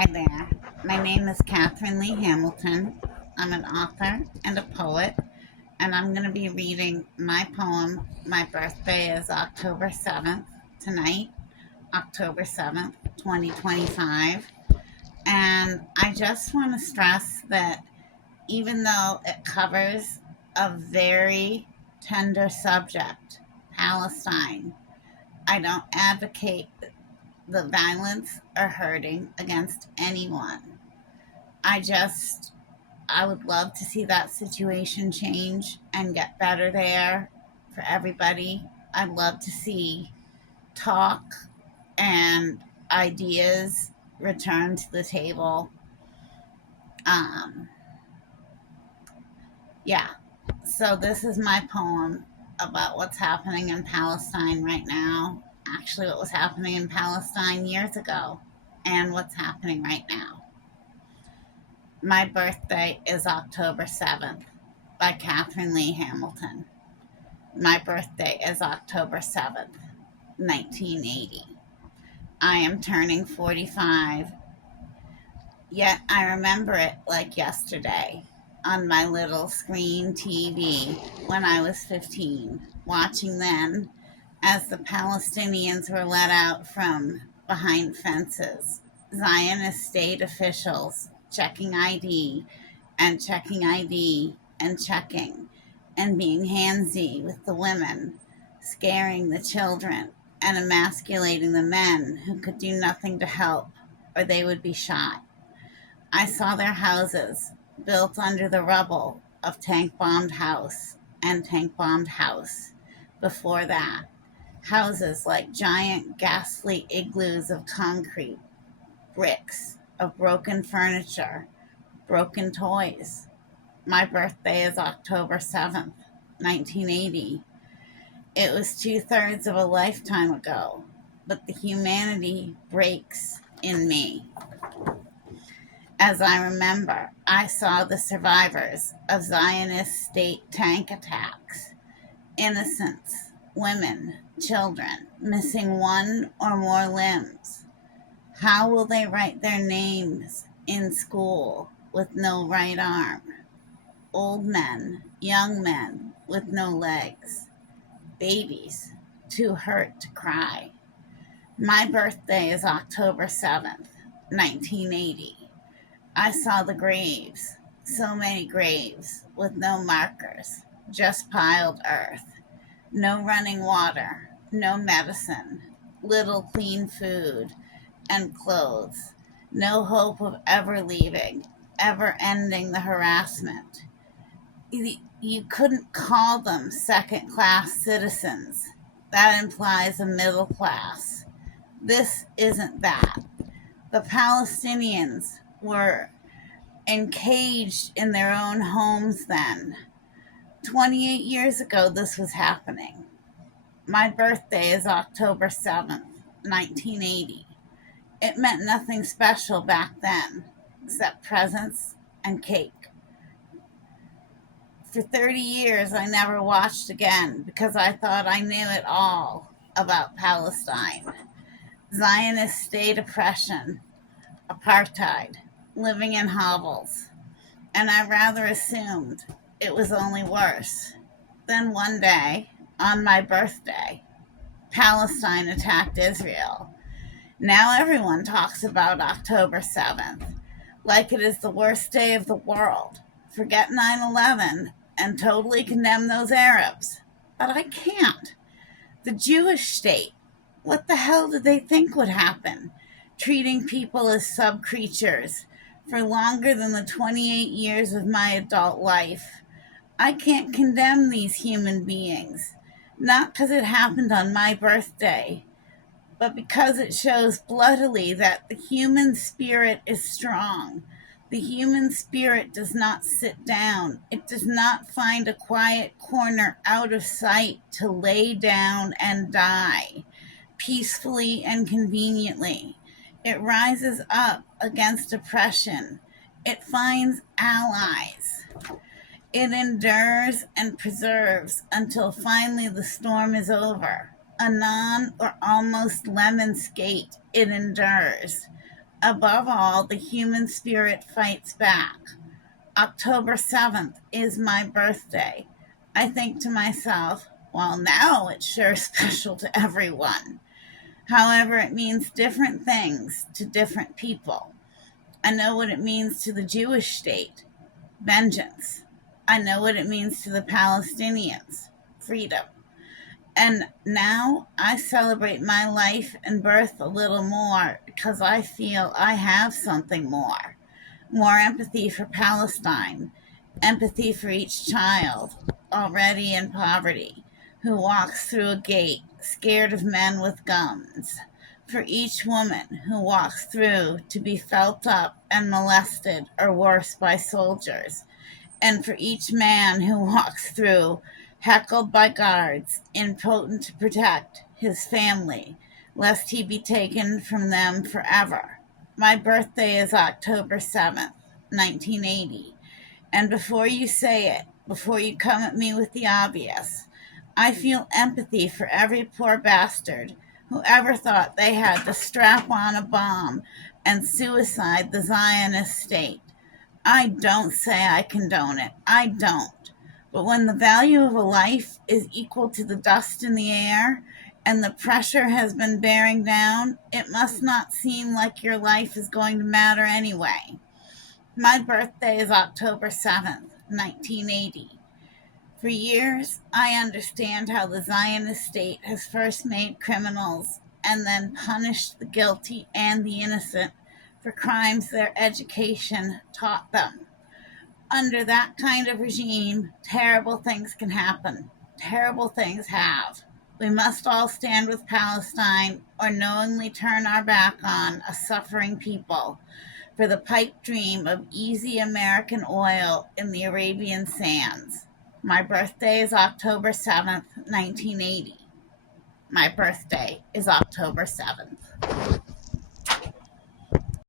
Hi there. My name is Catherine Lee Hamilton. I'm an author and a poet, and I'm going to be reading my poem. My birthday is October 7th, tonight, October 7th, 2025. And I just want to stress that even though it covers a very tender subject, Palestine, I don't advocate the violence or hurting against anyone. I just, I would love to see that situation change and get better there for everybody. I'd love to see talk and ideas return to the table. Um, yeah, so this is my poem about what's happening in Palestine right now. Actually, what was happening in Palestine years ago and what's happening right now. My birthday is October 7th by Catherine Lee Hamilton. My birthday is October 7th, 1980. I am turning 45, yet I remember it like yesterday on my little screen TV when I was 15, watching then as the Palestinians were let out from behind fences. Zionist state officials checking ID and checking ID and checking and being handsy with the women, scaring the children and emasculating the men who could do nothing to help or they would be shot. I saw their houses built under the rubble of tank bombed house and tank bombed house. Before that, houses like giant ghastly igloos of concrete, bricks, of broken furniture, broken toys. My birthday is October 7th, 1980. It was two-thirds of a lifetime ago, but the humanity breaks in me. As I remember, I saw the survivors of Zionist state tank attacks, innocents, women, children, missing one or more limbs. How will they write their names in school with no right arm? Old men, young men with no legs, babies too hurt to cry. My birthday is October 7th, 1980. I saw the graves, so many graves with no markers, just piled earth. No running water, no medicine, little clean food and clothes, no hope of ever leaving, ever ending the harassment. You couldn't call them second class citizens. That implies a middle class. This isn't that. The Palestinians were encaged in their own homes then. 28 years ago, this was happening. My birthday is October 7th, 1980. It meant nothing special back then, except presents and cake. For 30 years, I never watched again because I thought I knew it all about Palestine. Zionist state oppression, apartheid, living in hovels. And I rather assumed it was only worse. Then one day, on my birthday, Palestine attacked Israel. Now everyone talks about October 7th, like it is the worst day of the world. Forget 9/11 and totally condemn those Arabs. But I can't. The Jewish state, what the hell did they think would happen? Treating people as sub-creatures for longer than the 28 years of my adult life. I can't condemn these human beings, not because it happened on my birthday, but because it shows bloodily that the human spirit is strong. The human spirit does not sit down. It does not find a quiet corner out of sight to lay down and die peacefully and conveniently. It rises up against oppression. It finds allies. It endures and preserves until finally the storm is over. A non or almost lemon skate, it endures. Above all, the human spirit fights back. October 7th is my birthday. I think to myself, well, now it's sure special to everyone. However, it means different things to different people. I know what it means to the Jewish state, vengeance. I know what it means to the Palestinians, freedom. And now I celebrate my life and birth a little more because I feel I have something more. More empathy for Palestine, empathy for each child already in poverty who walks through a gate scared of men with guns, for each woman who walks through to be felt up and molested or worse by soldiers, and for each man who walks through heckled by guards, impotent to protect his family, lest he be taken from them forever. My birthday is October 7th, 1980. And before you say it, before you come at me with the obvious, I feel empathy for every poor bastard who ever thought they had to strap on a bomb and suicide the Zionist state. I don't say I condone it. I don't. But when the value of a life is equal to the dust in the air and the pressure has been bearing down, it must not seem like your life is going to matter anyway. My birthday is October 7th, 1980. For years, I understand how the Zionist state has first made criminals and then punished the guilty and the innocent for crimes their education taught them. Under that kind of regime, terrible things can happen. Terrible things have. We must all stand with Palestine or knowingly turn our back on a suffering people for the pipe dream of easy American oil in the Arabian sands. My birthday is October 7th, 1980. My birthday is October 7th.